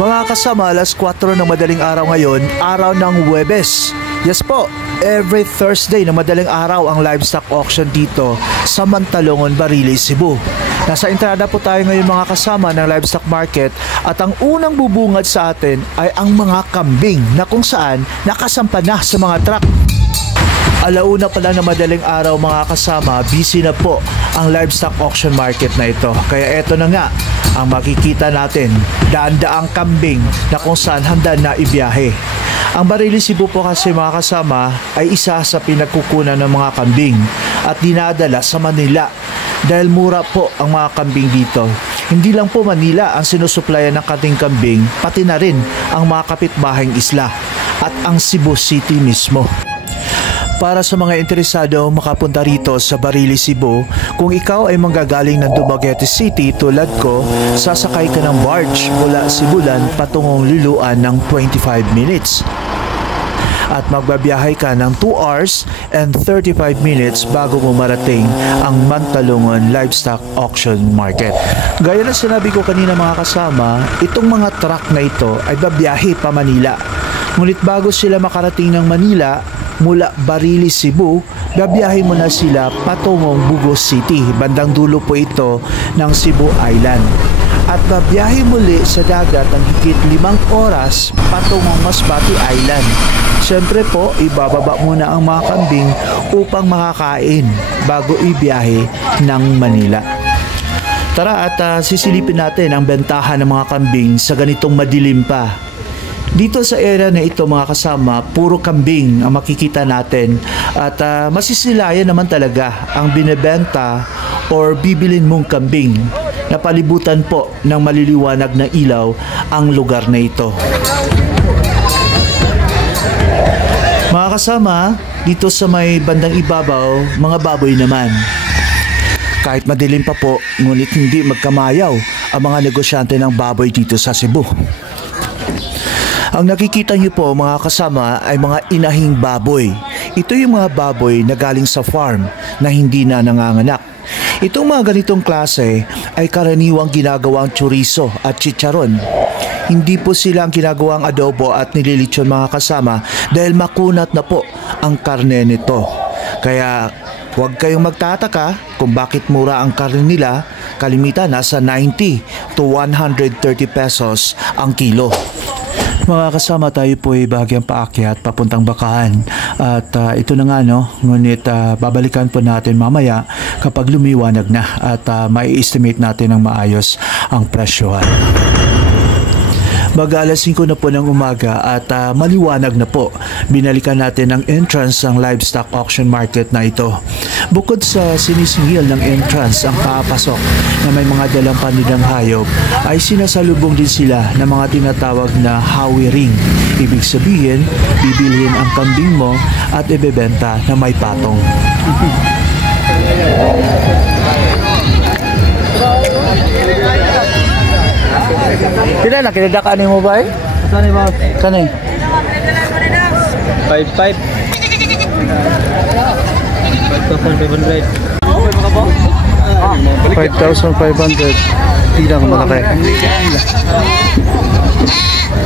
Mga kasama, alas 4 ng madaling araw ngayon, araw ng Huwebes. Yes po, every Thursday na madaling araw ang livestock auction dito sa Mantalongon, Bariles, Cebu. Nasa entrada po tayo ngayon mga kasama ng livestock market at ang unang bubungad sa atin ay ang mga kambing na kung saan nakasampa na sa mga truck. Alauna pa lang na madaling araw mga kasama, busy na po ang livestock auction market na ito. Kaya eto na nga ang makikita natin, daan-daang kambing na kung saan handa na ibiyahe. Ang Bariles, Cebu po kasi mga kasama ay isa sa pinagkukunan ng mga kambing at dinadala sa Manila dahil mura po ang mga kambing dito. Hindi lang po Manila ang sinusuplayan ng kating kambing, pati na rin ang mga kapitbahing isla at ang Cebu City mismo. Para sa mga interesado makapunta rito sa Bariles, Cebu, kung ikaw ay manggagaling ng Dumaguete City tulad ko, sasakay ka ng barge mula Cebulan patungong Liloan ng 25 minutes. At magbabiyahe ka ng 2 hours and 35 minutes bago mo marating ang Mantalongon Livestock Auction Market. Gaya na sinabi ko kanina mga kasama, itong mga truck na ito ay babiyahe pa Manila. Ngunit bago sila makarating ng Manila, mula Bariles, Cebu, babiyahe mo na sila patungong Bugos City. Bandang dulo po ito ng Cebu Island. At babiyahe muli sa dagat ng higit 5 oras patungong Masbate Island. Siyempre po, ibababa muna ang mga kambing upang makakain bago ibiyahe ng Manila. Tara at sisilipin natin ang bentahan ng mga kambing sa ganitong madilim pa. Dito sa area na ito mga kasama, puro kambing ang makikita natin at masisilayan naman talaga ang binebenta or bibilin mong kambing. Napalibutan po ng maliliwanag na ilaw ang lugar na ito. Mga kasama, dito sa may bandang ibabaw, mga baboy naman. Kahit madilim pa po, ngunit hindi magkamayaw ang mga negosyante ng baboy dito sa Cebu. Ang nakikita niyo po mga kasama ay mga inahing baboy. Ito yung mga baboy na galing sa farm na hindi na nanganganak. Itong mga ganitong klase ay karaniwang ginagawang chorizo at chicharon. Hindi po sila ang ginagawang adobo at nililitsyon mga kasama dahil makunat na po ang karne nito. Kaya huwag kayong magtataka kung bakit mura ang karne nila. Kalimitan nasa 90 to 130 pesos ang kilo. Mga kasama, tayo po ay bahagyang paakyat papuntang Bakahan at ito na nga ngunit babalikan po natin mamaya kapag lumiwanag na at mai-estimate natin ng maayos ang presyohan. Mag-alas 5 na po ng umaga at maliwanag na po. Binalikan natin ang entrance ng livestock auction market na ito. Bukod sa sinisingil ng entrance ang papasok na may mga dalang panilang hayop, ay sinasalubong din sila ng mga tinatawag na hawi ring. Ibig sabihin, bibilhin ang kambing mo at ibebenta na may patong. Pila na kinadakaan mo ba eh? Saan ba? Kani? 5,500. 5,500. Pila ka malaki.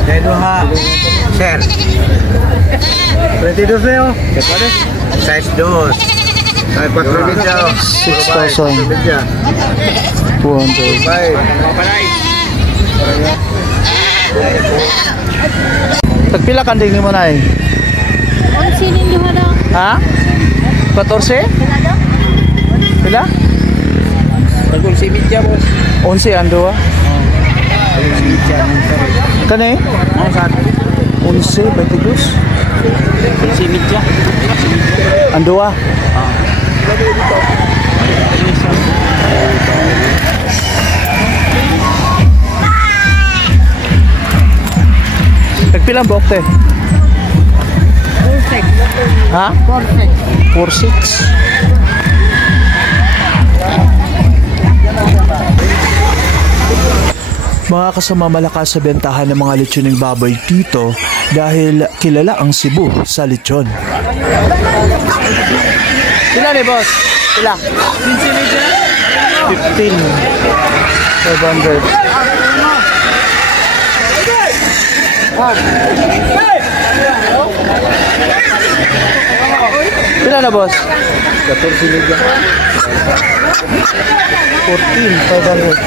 Dito ha. Sir. 22 sa'yo. Size 2. Ay, 4 video. 6,200. Tagpila kanding mo na eh? 11 ninyo na. Ha? 14? Pila? Tagul si Midja, boss. 11 ando ah? Si Midja. Kani? Ano saan? 11, 22? Si Midja. Ando ah? Tagpilang bok te? 4-6. Ha? 4-6. 4-6. Mga kasama, malakas sa bentahan ng mga lechoning baboy dito dahil kilala ang Cebu sa lechon. Pila ni boss? Pila? 15. 500. Pila na, boss? 14,500.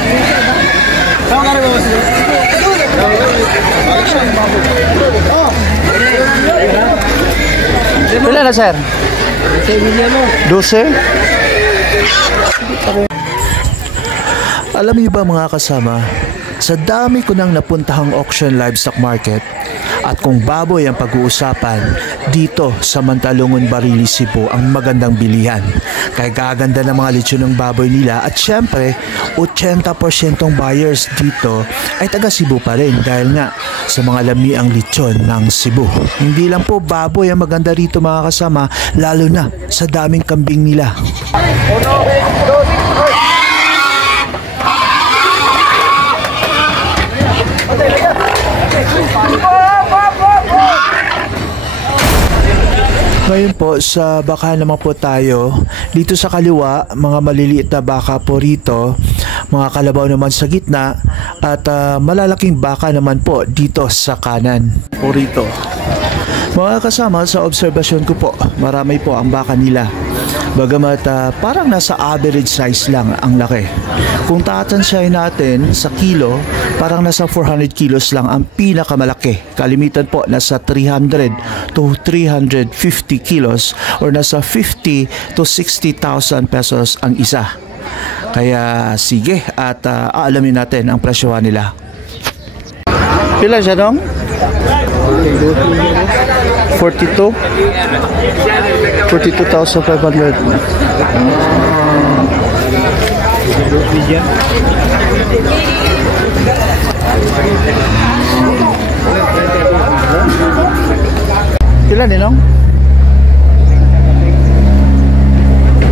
Pila na, sir? 12? Alam niyo ba mga kasama, sa dami ko nang napuntahang auction livestock market at kung baboy ang pag-uusapan, dito sa Mantalongon, Barilis, Cebu ang magandang bilihan. Kaya gaganda ng mga lechon ng baboy nila at syempre 80% ng buyers dito ay taga Cebu pa rin dahil nga sa mga lami ang lechon ng Cebu. Hindi lang po baboy ang maganda rito mga kasama, lalo na sa daming kambing nila. Ngayon po sa baka naman po tayo, dito sa kaliwa mga maliliit na baka po rito, mga kalabaw naman sa gitna at malalaking baka naman po dito sa kanan po rito. Mga kasama, sa obserbasyon ko po, marami po ang baka nila. Bagamat parang nasa average size lang ang laki. Kung tatansyahin natin sa kilo, parang nasa 400 kilos lang ang pinakamalaki. Kalimitan po nasa 300 to 350 kilos or nasa 50 to 60,000 pesos ang isa. Kaya sige at aalamin natin ang presyohan nila. Pila siya dong? 42? 42,500. Pila ni nong?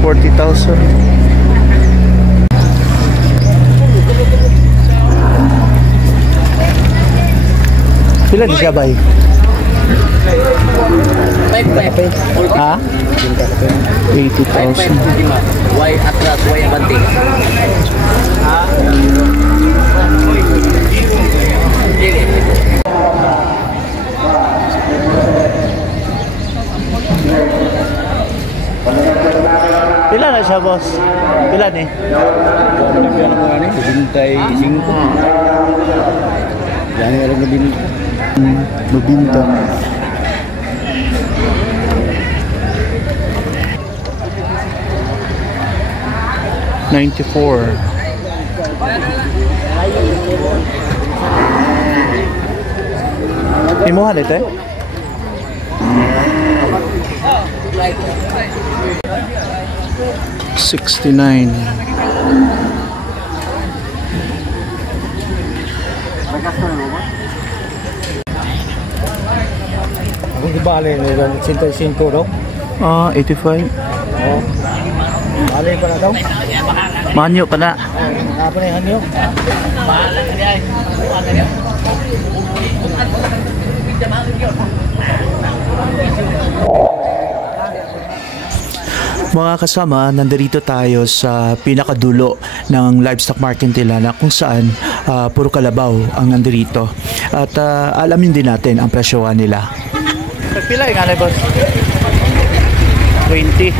40,000. Pila di siya bay? Ha? 80,000. Why atras, why abante? Pila na siya, boss? Pila ni? Bintay 5. Yan ang nabinta. Mabinta. $94. Imuhan ito eh? $69. Kung di bale, 105 daw. 85. Oh. Bale pa na daw. Manyo pa na. Apa na hanyo? Mga kasama, nandito tayo sa pinakadulo ng livestock market nila na kung saan puro kalabaw ang nandito. At alamin din natin ang presyohan nila. Pila yung alay, boss? 20.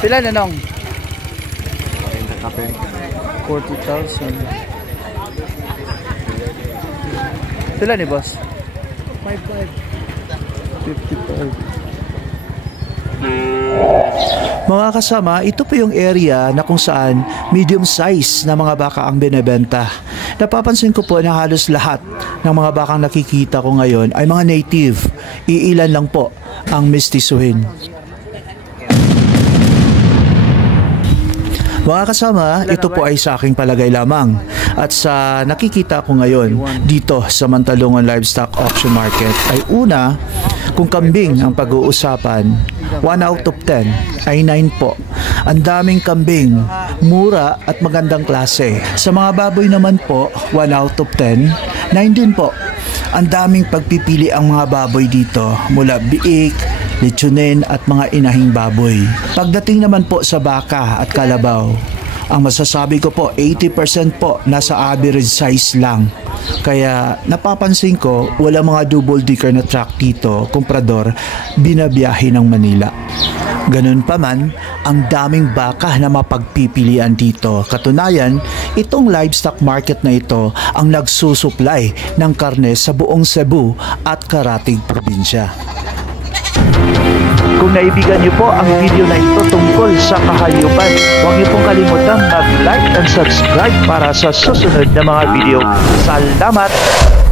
Pila na nong? 40,000. Pila ni boss? 55. Mga kasama, ito po yung area na kung saan medium size na mga baka ang binebenta. Napapansin ko po na halos lahat ng mga bakang nakikita ko ngayon ay mga native. Iilan lang po ang mestisuhin. Mga kasama, ito po ay sa aking palagay lamang. At sa nakikita ko ngayon dito sa Mantalongon Livestock Auction Market ay una, kung kambing ang pag-uusapan, 1 out of 10 ay 9 po. Ang daming kambing, mura at magandang klase. Sa mga baboy naman po, 1 out of 10, 9 din po. Ang daming pagpipili ang mga baboy dito mula biik, lechonin at mga inahing baboy. Pagdating naman po sa baka at kalabaw, ang masasabi ko po 80% po nasa average size lang. Kaya napapansin ko wala mga double decker na truck dito, komprador, binabiyahe ng Manila. Ganun pa man, ang daming baka na mapagpipilian dito. Katunayan, itong livestock market na ito ang nagsusupply ng karne sa buong Cebu at Karatig probinsya. Kung naibigan niyo po ang video na ito tungkol sa kahayupan, huwag niyo pong kalimutang mag-like and subscribe para sa susunod na mga video. Salamat!